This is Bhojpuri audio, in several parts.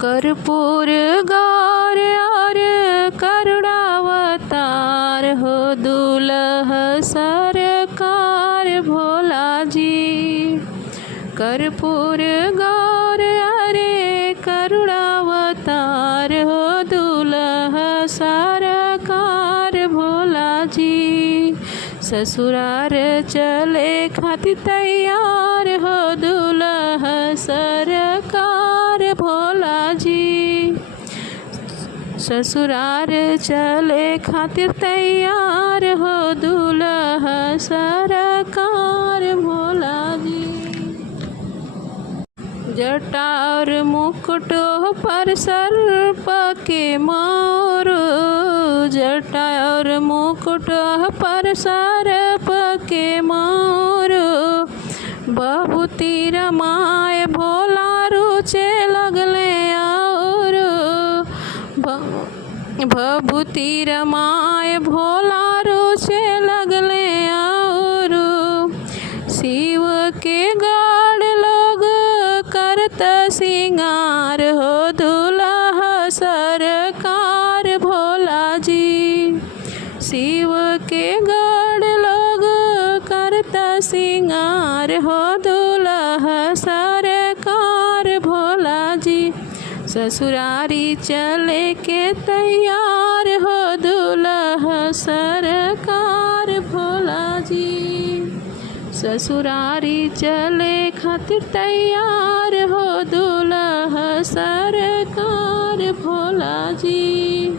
कर्पूर गौर और करुणावतार हो दुल्हा सरकार भोला जी। कर्पूर गौर अरे करुणावतार हो दुल्हा सरकार भोला जी। ससुराल चले खातिर तैयार हो दुल्हा सरकार भोला जी। ससुराल चले खातिर तैयार हो दुल्हा सरकार भोला जी। जटा और मुकुट पर सर्प के मोर, जटा और मुकुट पर सर्प के मोर। बहुती रमाय भोला रुचे लगले और, भभूति रमाय भोला रुचे लगले और। शिव के गढ़ लोग करत सिंगार हो दुल्हा सरकार भोला जी। शिव के गढ़ लोग करत सिंगार हो दुल्हा सरकार भोला जी। ससुरारी चले के तैयार हो दुल्हा सरकार भोला जी। ससुरारी चले खातिर तैयार हो दुल्हा सरकार भोला जी।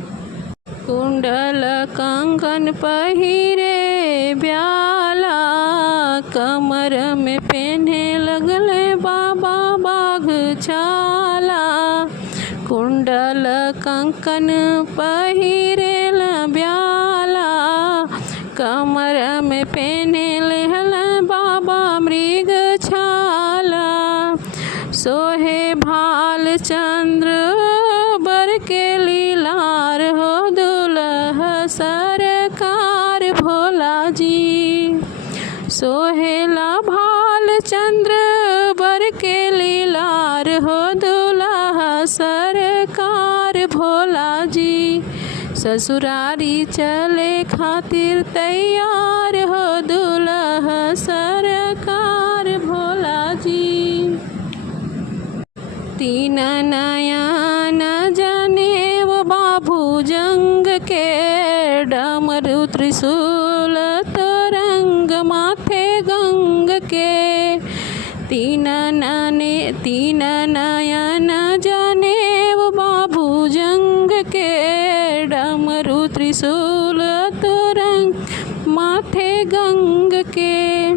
कुंडल कंगन पहिरे ब्याला, कमर में पहने लगले बाबा बाघ छाला। कुंडल कंकन पहिरे ब्याला, कमर में पहने लहल बाबा मृग छाला। सोहे भाल चंद्र बर के लीलार हो दुल्हा सरकार भोला जी। सोहेला भाल चंद्र बर के लीलार हो दुल्हा सरकार भोला जी। ससुरारी चले खातिर तैयार हो दुल्हा सरकार भोला जी। तीन नयन जाने वो बाबू जंग के, डमरू त्रिशूल तरंग माथे गंग के। तीन नयन जाने वो बाबू जंग के, डमरू त्रिशूल तरंग माथे गंग के।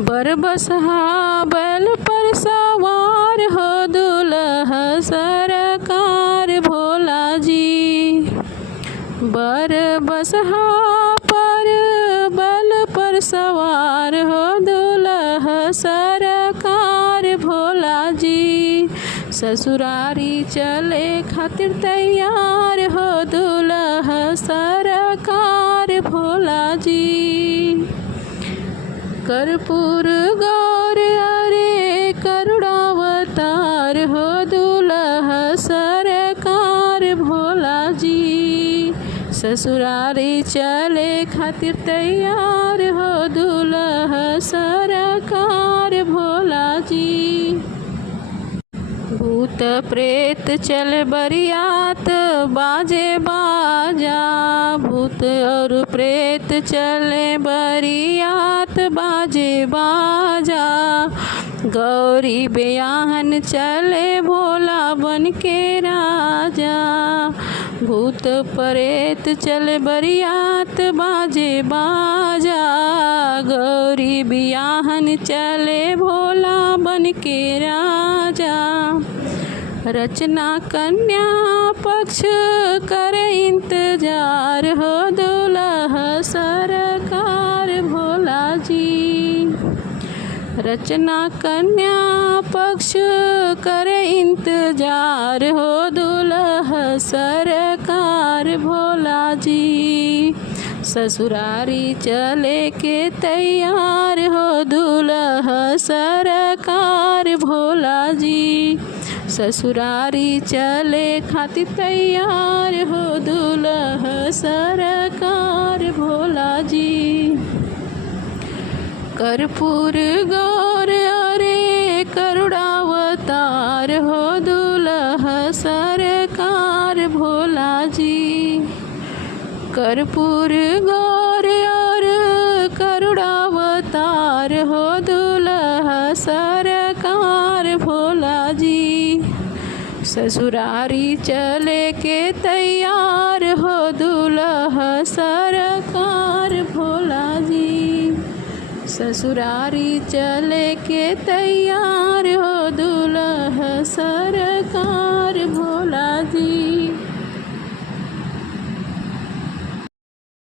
बरबसहा बैल पर सवार हो दुल्हा सरकार भोला जी। बरबसहा पर बैल पर सवार हो दुल्हा सरकार भोला जी। ससुरारी चले खातिर तैयार हो दुल्हा सरकार भोला जी। कर्पूर गौर अरे करुणावतार हो दुल्हा सरकार भोला जी। ससुरारी चले खातिर तैयार हो दुल्हा सरकार भोला जी। भूत प्रेत चल बरियात बाजे बाजा, भूत और प्रेत चले बरियात बाजे बाजा। गौरी ब्याहन चले भोला बन के राजा। भूत प्रेत चले बरियात बाजे बाजा, गौरी ब्याहन चले भोला बन के राजा। रचना कन्या पक्ष कर इंतजार हो दुल्हा सरकार भोला जी। रचना कन्या पक्ष कर इंतजार हो दुल्हा सरकार भोला जी। ससुरारी चले के तैयार हो दुल्हा सरकार भोला जी। ससुरारी चले खातिर तैयार हो दुल्हा सरकार भोला जी। कर्पूर गौर अरे करुणावतार हो दुल्हा सरकार भोला जी। कर्पूर गौर और करुणावतार हो दुल्हा सरकार भोला जी। ससुरारी चले के तैयार हो दुल्हा सरकार भोला जी। ससुरारी चले के तैयार हो दुल्हा सरकार